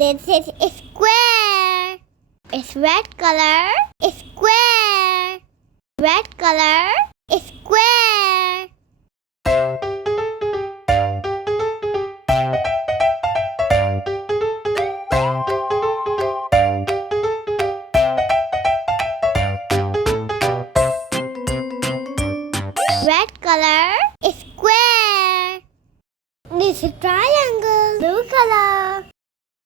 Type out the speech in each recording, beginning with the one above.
This is a square. It's red color. It's square. Red color. It's square. Red color is square. This is triangle. Blue color.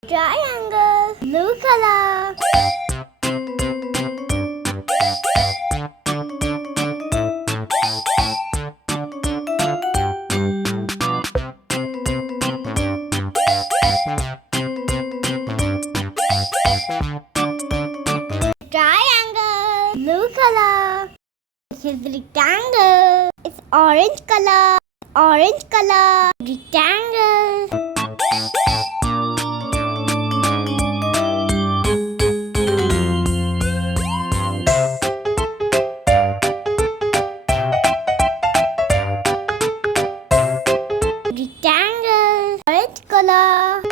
Triangle. Blue color. Triangle. Blue color. This is rectangle. It's orange color. Orange color. Rectangle. Rectangle. Orange color.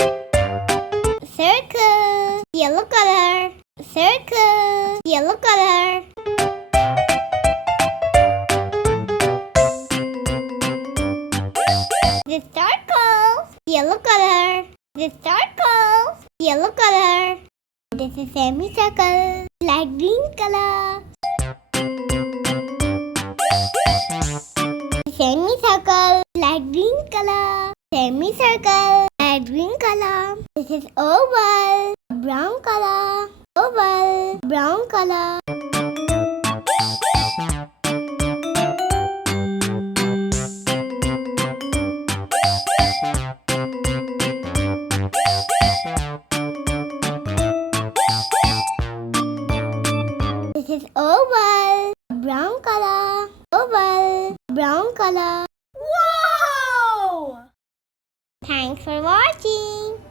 Circle. Yellow color. Circle. Yellow color. The circle, yellow color. The circle, yellow color. This is semicircle, light green color. Semicircle, light green color. Semicircle, light green color. This is oval, brown color. Oval, brown color. This is oval, brown color. Oval, brown color. Wow! Thanks for watching.